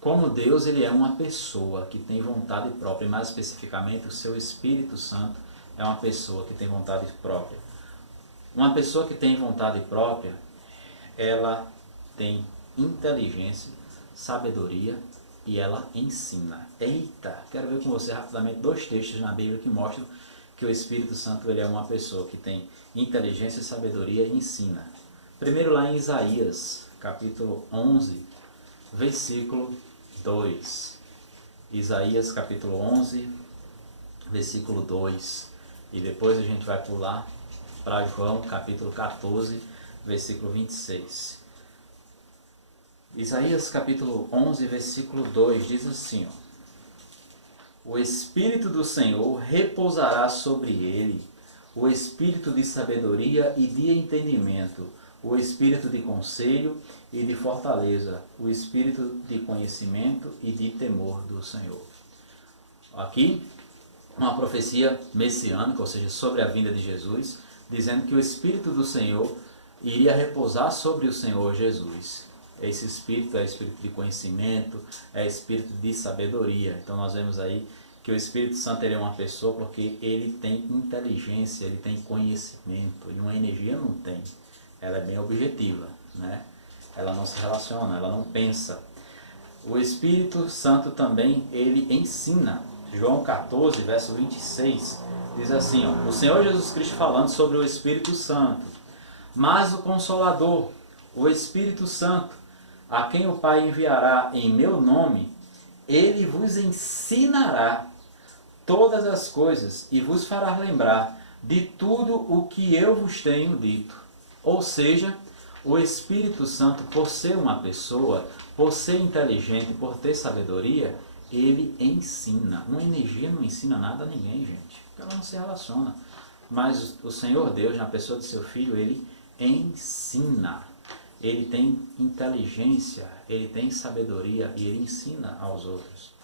como Deus ele é uma pessoa que tem vontade própria, e mais especificamente o seu Espírito Santo é uma pessoa que tem vontade própria. Uma pessoa que tem vontade própria, ela tem inteligência, sabedoria e ela ensina. Eita, quero ver com você rapidamente 2 textos na Bíblia que mostram que o Espírito Santo ele é uma pessoa que tem inteligência, sabedoria e ensina. Primeiro lá em Isaías, capítulo 11, versículo 2. Isaías capítulo 11, versículo 2. E depois a gente vai pular para João capítulo 14, versículo 26. Isaías capítulo 11, versículo 2 diz assim, ó: o Espírito do Senhor repousará sobre ele, o Espírito de sabedoria e de entendimento, o Espírito de conselho e de fortaleza, o Espírito de conhecimento e de temor do Senhor. Aqui, uma profecia messiânica, ou seja, sobre a vinda de Jesus, dizendo que o Espírito do Senhor iria repousar sobre o Senhor Jesus. Esse Espírito é Espírito de conhecimento, é Espírito de sabedoria. Então nós vemos aí que o Espírito Santo ele é uma pessoa porque ele tem inteligência, ele tem conhecimento, e uma energia não tem. Ela é bem objetiva, né? Ela não se relaciona, ela não pensa. O Espírito Santo também, ele ensina. João 14, verso 26, diz assim, ó: o Senhor Jesus Cristo falando sobre o Espírito Santo. Mas o Consolador, o Espírito Santo, a quem o Pai enviará em meu nome, ele vos ensinará todas as coisas e vos fará lembrar de tudo o que eu vos tenho dito. Ou seja, o Espírito Santo, por ser uma pessoa, por ser inteligente, por ter sabedoria, ele ensina. Uma energia não ensina nada a ninguém, gente. Ela não se relaciona. Mas o Senhor Deus, na pessoa de seu Filho, ele ensina. Ele tem inteligência, ele tem sabedoria e ele ensina aos outros.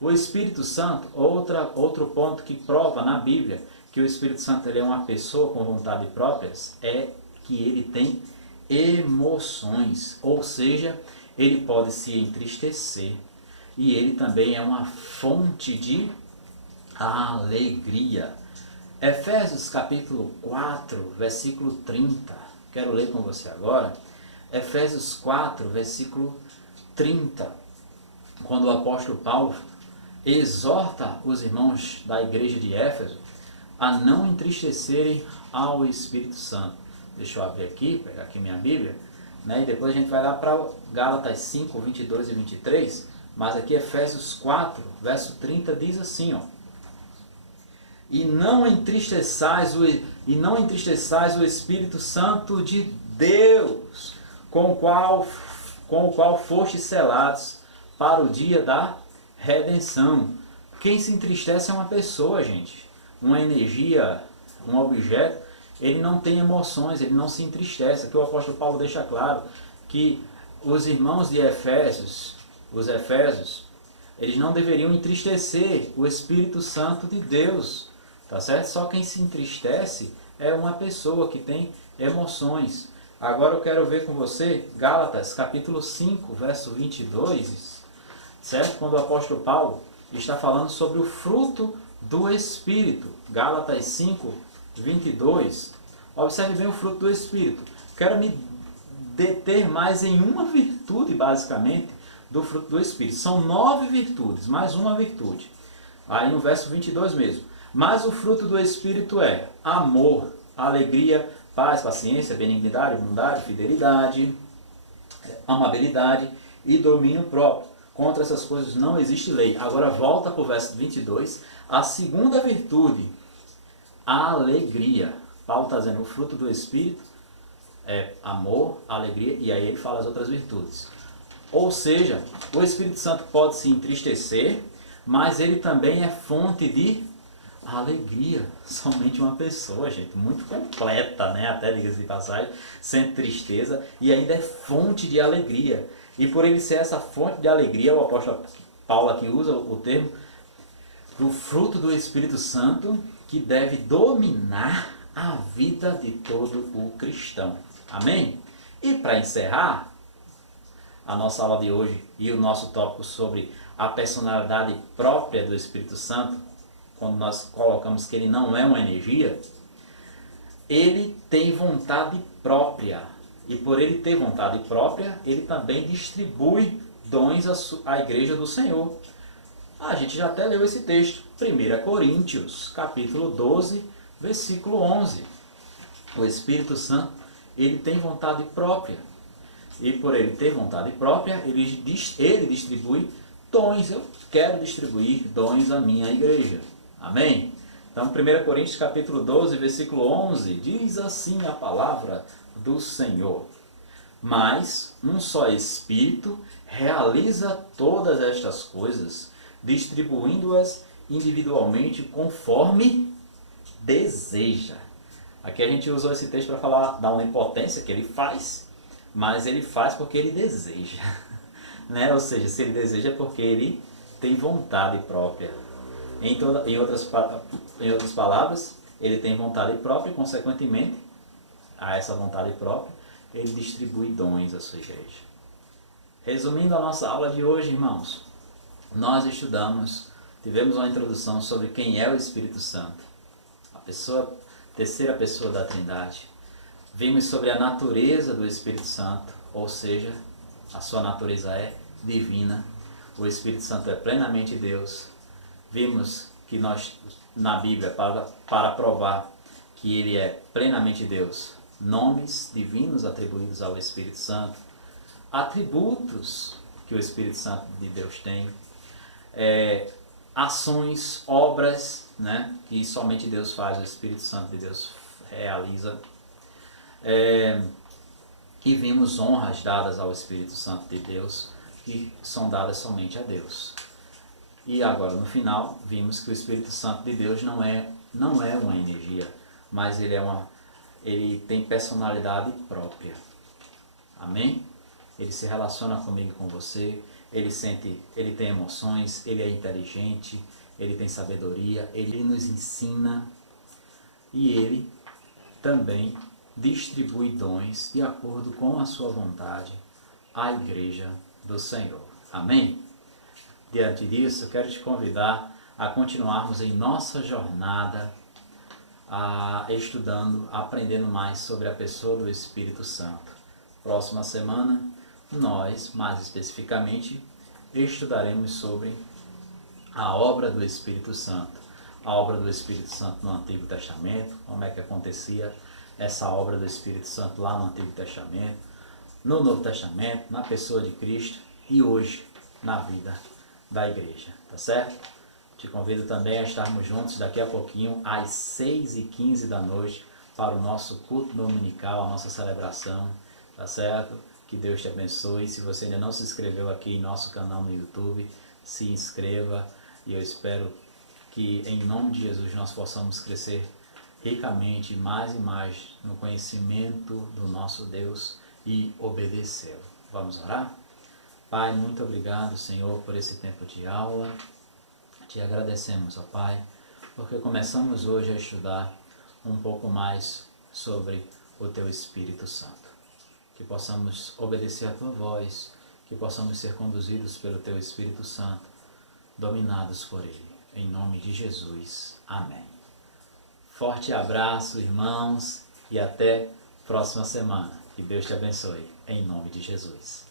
O Espírito Santo, outro ponto que prova na Bíblia que o Espírito Santo ele é uma pessoa com vontade própria, é que ele tem emoções, ou seja, ele pode se entristecer. E ele também é uma fonte de alegria. Efésios capítulo 4, versículo 30. Quero ler com você agora. Efésios 4, versículo 30. Quando o apóstolo Paulo exorta os irmãos da igreja de Éfeso a não entristecerem ao Espírito Santo. Deixa eu abrir aqui, pegar aqui minha Bíblia, né? E depois a gente vai lá para Gálatas 5, 22 e 23. Mas aqui Efésios 4, verso 30 diz assim, ó: E não entristeçais o Espírito Santo de Deus, com o qual fostes selados para o dia da redenção. Quem se entristece é uma pessoa, gente. Uma energia, um objeto, ele não tem emoções, ele não se entristece. Aqui o apóstolo Paulo deixa claro que os irmãos de Efésios, os Efésios, eles não deveriam entristecer o Espírito Santo de Deus, tá certo? Só quem se entristece é uma pessoa que tem emoções. Agora eu quero ver com você Gálatas capítulo 5, verso 22, certo? Quando o apóstolo Paulo está falando sobre o fruto do Espírito. Gálatas 5, 22. Observe bem o fruto do Espírito. Quero me deter mais em uma virtude, basicamente, do fruto do Espírito. São 9 virtudes, mais uma virtude. Aí no verso 22 mesmo. Mas o fruto do Espírito é amor, alegria, paz, paciência, benignidade, bondade, fidelidade, amabilidade e domínio próprio. Contra essas coisas não existe lei. Agora volta para o verso 22. A segunda virtude, a alegria. Paulo está dizendo, o fruto do Espírito é amor, alegria, e aí ele fala as outras virtudes. Ou seja, o Espírito Santo pode se entristecer, mas ele também é fonte de alegria. Somente uma pessoa, gente, muito completa, né? Até diga-se de passagem, sem tristeza, e ainda é fonte de alegria. E por ele ser essa fonte de alegria, o apóstolo Paulo aqui usa o termo do fruto do Espírito Santo, que deve dominar a vida de todo o cristão. Amém? E para encerrar a nossa aula de hoje e o nosso tópico sobre a personalidade própria do Espírito Santo, quando nós colocamos que ele não é uma energia, ele tem vontade própria. E por ele ter vontade própria, ele também distribui dons à igreja do Senhor. A gente já até leu esse texto, 1 Coríntios, capítulo 12, versículo 11. O Espírito Santo, ele tem vontade própria. E por ele ter vontade própria, ele distribui dons. Eu quero distribuir dons à minha igreja. Amém? Então, 1 Coríntios capítulo 12, versículo 11, diz assim a palavra do Senhor. Mas um só Espírito realiza todas estas coisas, distribuindo-as individualmente conforme deseja. Aqui a gente usou esse texto para falar da onipotência que ele faz, mas ele faz porque ele deseja. Né? Ou seja, se ele deseja é porque ele tem vontade própria. Em outras palavras, ele tem vontade própria e, consequentemente, a essa vontade própria, ele distribui dons à sua igreja. Resumindo a nossa aula de hoje, irmãos, nós tivemos uma introdução sobre quem é o Espírito Santo, terceira pessoa da Trindade. Vimos sobre a natureza do Espírito Santo, ou seja, a sua natureza é divina. O Espírito Santo é plenamente Deus. Vimos que nós, na Bíblia, para provar que ele é plenamente Deus, nomes divinos atribuídos ao Espírito Santo, atributos que o Espírito Santo de Deus tem, ações, obras, né, que somente Deus faz, o Espírito Santo de Deus realiza. E vimos honras dadas ao Espírito Santo de Deus, que são dadas somente a Deus. E agora, no final, vimos que o Espírito Santo de Deus não é uma energia, mas ele tem personalidade própria. Amém? Ele se relaciona comigo e com você, ele tem emoções, ele é inteligente, ele tem sabedoria, ele nos ensina e ele também distribui dons de acordo com a sua vontade à igreja do Senhor. Amém? Diante disso, eu quero te convidar a continuarmos em nossa jornada, estudando, aprendendo mais sobre a pessoa do Espírito Santo. Próxima semana, nós, mais especificamente, estudaremos sobre a obra do Espírito Santo. A obra do Espírito Santo no Antigo Testamento, como é que acontecia essa obra do Espírito Santo lá no Antigo Testamento, no Novo Testamento, na pessoa de Cristo e hoje na vida da igreja, tá certo? Te convido também a estarmos juntos daqui a pouquinho às 6h15 da noite para o nosso culto dominical, a nossa celebração, tá certo? Que Deus te abençoe. Se você ainda não se inscreveu aqui em nosso canal no YouTube, se inscreva e eu espero que em nome de Jesus nós possamos crescer ricamente, mais e mais no conhecimento do nosso Deus e obedecê-lo. Vamos orar? Pai, muito obrigado, Senhor, por esse tempo de aula. Te agradecemos, ó Pai, porque começamos hoje a estudar um pouco mais sobre o Teu Espírito Santo. Que possamos obedecer a Tua voz, que possamos ser conduzidos pelo Teu Espírito Santo, dominados por Ele. Em nome de Jesus. Amém. Forte abraço, irmãos, e até próxima semana. Que Deus te abençoe, em nome de Jesus.